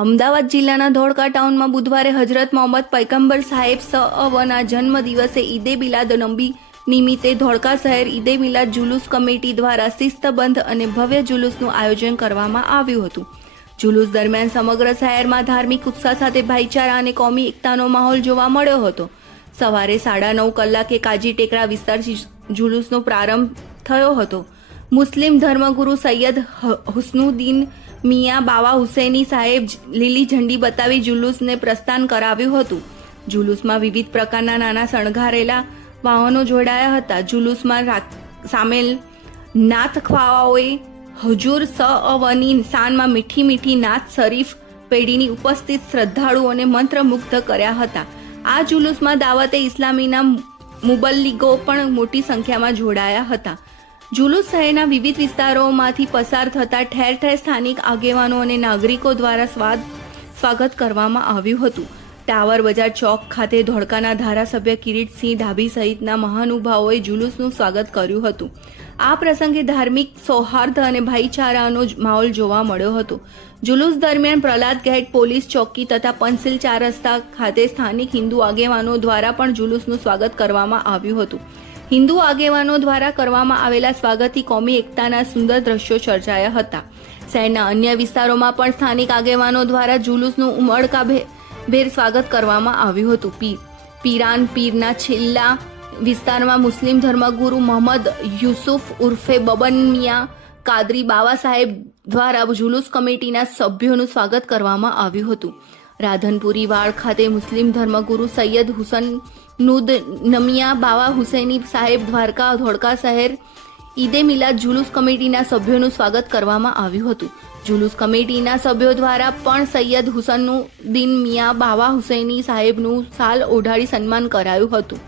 અમદાવાદ જિલ્લાના ધોળકા ટાઉનમાં બુધવારે હજરત મોહમ્મદ પયગંબર સાહેબ સઅવના જન્મ દિવસે ઈદે મિલાદ નબી નિમિત્તે ધોળકા શહેર ઈદે મિલાદ જુલુસ કમિટી દ્વારા શિસ્તબદ્ધ અને ભવ્ય જુલુસનું આયોજન કરવામાં આવ્યું હતું। જુલુસ દરમિયાન સમગ્ર શહેરમાં ધાર્મિક ઉત્સાહ સાથે ભાઈચારા અને કોમી એકતાનો માહોલ જોવા મળ્યો હતો। સવારે 9:30 કલાકે કાજી ટેકરા વિસ્તારથી જુલુસનો પ્રારંભ થયો હતો। મુસ્લિમ ધર્મગુરુ સૈયદ હુસ્નુદ્દીન મિયા બાવા હુસૈની સાહેબ લીલી ઝંડી બતાવી જુલુસને પ્રસ્થાન કરાવ્યું હતું। જુલુસમાં વિવિધ પ્રકારના નાના શણગારેલા વાહનો જોડાયા હતા। જુલુસમાં સામેલ નાત ખ્વાઓએ હજુર સઅવની શાનમાં મીઠી મીઠી નાત શરીફ પેઢીની ઉપસ્થિત શ્રદ્ધાળુઓને મંત્રમુગ્ધ કર્યા હતા। આ જુલુસમાં દાવતે ઇસ્લામીના મુબલ્લિગો પણ મોટી સંખ્યામાં જોડાયા હતા। જુલુસ શહેરના વિવિધ વિસ્તારોમાંથી પસાર થતા ઠેર ઠેર સ્થાનિક આગેવાનો અને નાગરિકો દ્વારા સ્વાગત કરવામાં આવ્યું હતું। ટાવર બજાર ચોક ખાતે ધોળકાના ધારાસભ્ય કિરીટસિંહ ડાભી સહિતના મહાનુભાવોએ જુલુસનું સ્વાગત કર્યું હતું। આ પ્રસંગે ધાર્મિક સૌહાર્દ અને ભાઈચારાનો માહોલ જોવા મળ્યો હતો। જુલુસ દરમિયાન પ્રહલાદ ગેટ પોલીસ ચોકી તથા પંસિલ 4 રસ્તા ખાતે સ્થાનિક હિન્દુ આગેવાનો દ્વારા પણ જુલુસનું સ્વાગત કરવામાં આવ્યું હતું। હિન્દુ આગેવાનો દ્વારા કરવામાં આવેલા સ્વાગતથી કોમી એકતાના સુંદર દ્રશ્યો સર્જાયા હતા। શહેરના અન્ય વિસ્તારોમાં પણ સ્થાનિક આગેવાનો દ્વારા જુલુસનું ઉમળકાભેર સ્વાગત કરવામાં આવ્યું હતું। પીરાન પીરના છેલ્લા વિસ્તારમાં મુસ્લિમ ધર્મગુરુ મોહમ્મદ યુસુફ ઉર્ફે બબન મિયા કાદરી બાવા સાહેબ દ્વારા જુલુસ કમિટીના સભ્યોનું સ્વાગત કરવામાં આવ્યું હતું। રાધનપુરી વાડ ખાતે મુસ્લિમ ધર્મગુરુ સૈયદ હુસનુદ્દીન બાવા હુસૈની સાહેબ દ્વારકા ધોળકા શહેર ઈદે મિલાદ જુલુસ કમિટીના સભ્યોનું સ્વાગત કરવામાં આવ્યું હતું। જુલુસ કમિટીના સભ્યો દ્વારા પણ સૈયદ હુસનુદ્દીન મિયા બાવા હુસૈની સાહેબનું શાલ ઓઢાડી સન્માન કરાયું હતું।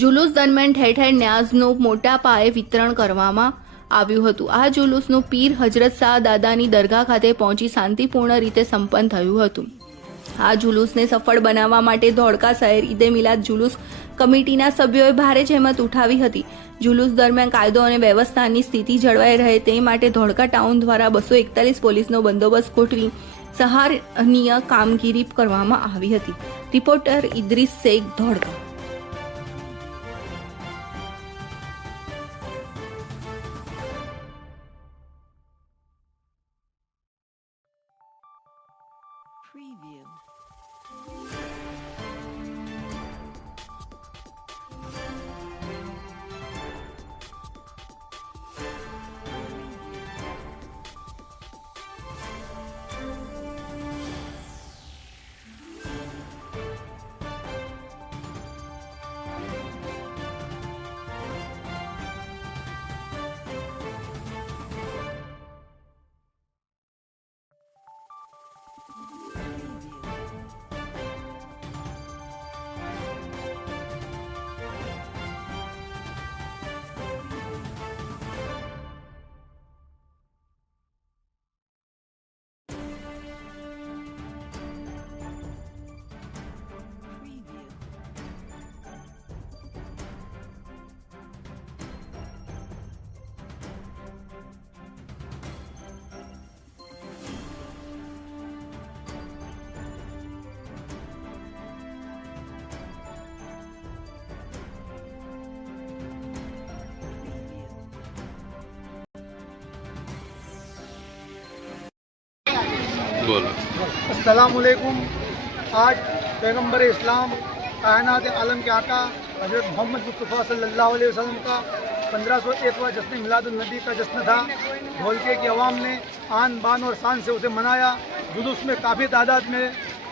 જુલુસ દરમિયાન ઠેર ઠેર ન્યાઝનું મોટા પાયે વિતરણ કરવામાં આવ્યું હતું। આ જુલુસનું પીર હજરત શાહ દાદાની દરગાહ ખાતે પહોંચી શાંતિપૂર્ણ રીતે સંપન્ન થયું હતું। આ જુલુસને સફળ બનાવવા માટે ધોળકા શહેર ઈદે મિલાદ જુલુસ કમિટીના સભ્યોએ ભારે જહેમત ઉઠાવી હતી। જુલુસ દરમિયાન કાયદો અને વ્યવસ્થાની સ્થિતિ જળવાઈ રહે તે માટે ધોળકા ટાઉન દ્વારા 241 પોલીસનો બંદોબસ્ત ગોઠવી સરાહનીય કામગીરી કરવામાં આવી હતી। રિપોર્ટર ઇદ્રીસ શેખ, ધોળકા। Preview. बोलो। अस्सलामुअलैकुम। आज पैगंबर इस्लाम कायनात आलम के आका हज़रत मोहम्मद मुस्तफ़ा सल्लल्लाहु अलैहि वसल्लम का 1501वां जश्न मिलादुन्नबी का जश्न था। धोलके की आवाम ने आन बान और शान से उसे मनाया। जुलूस में काफ़ी तादाद में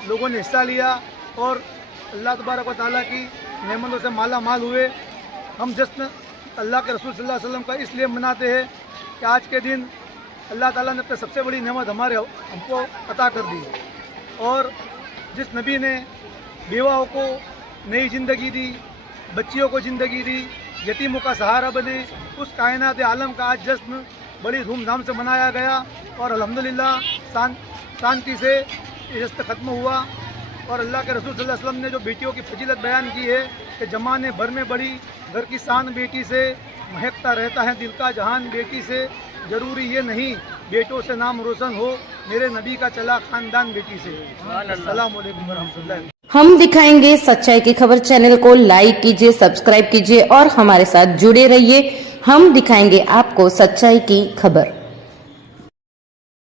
लोगों ने हिस्सा लिया और अल्लाह तबारक व तआला की नेमतों से माला माल हुए। हम जश्न अल्लाह के रसूल सल्लल्लाहु अलैहि वसल्लम का इसलिए मनाते हैं कि आज के दिन अल्लाह ताला ने अपनी सबसे बड़ी नेमत हमको अता कर दी और जिस नबी ने बेवाओं को नई ज़िंदगी दी, बच्चियों को ज़िंदगी दी, यतीमों का सहारा बने, उस कायनात आलम का आज जश्न बड़ी धूमधाम से मनाया गया और अल्हम्दुलिल्लाह शांति से ये जश्न ख़त्म हुआ। और अल्लाह के रसूल सल्लल्लाहु अलैहि वसल्लम ने जो बेटियों की फजीलत बयान की है कि ज़माने भर में बड़ी घर की शान बेटी से महकता रहता है दिल का जहान बेटी से। ज़रूरी ये नहीं बेटों से नाम रोशन हो, मेरे नबी का चला खानदान बेटी से। अस्सलाम वालेकुम वरहमतुल्लाह। हम दिखाएंगे सच्चाई की खबर चैनल को लाइक कीजिए, सब्सक्राइब कीजिए और हमारे साथ जुड़े रहिए। हम दिखाएंगे आपको सच्चाई की खबर।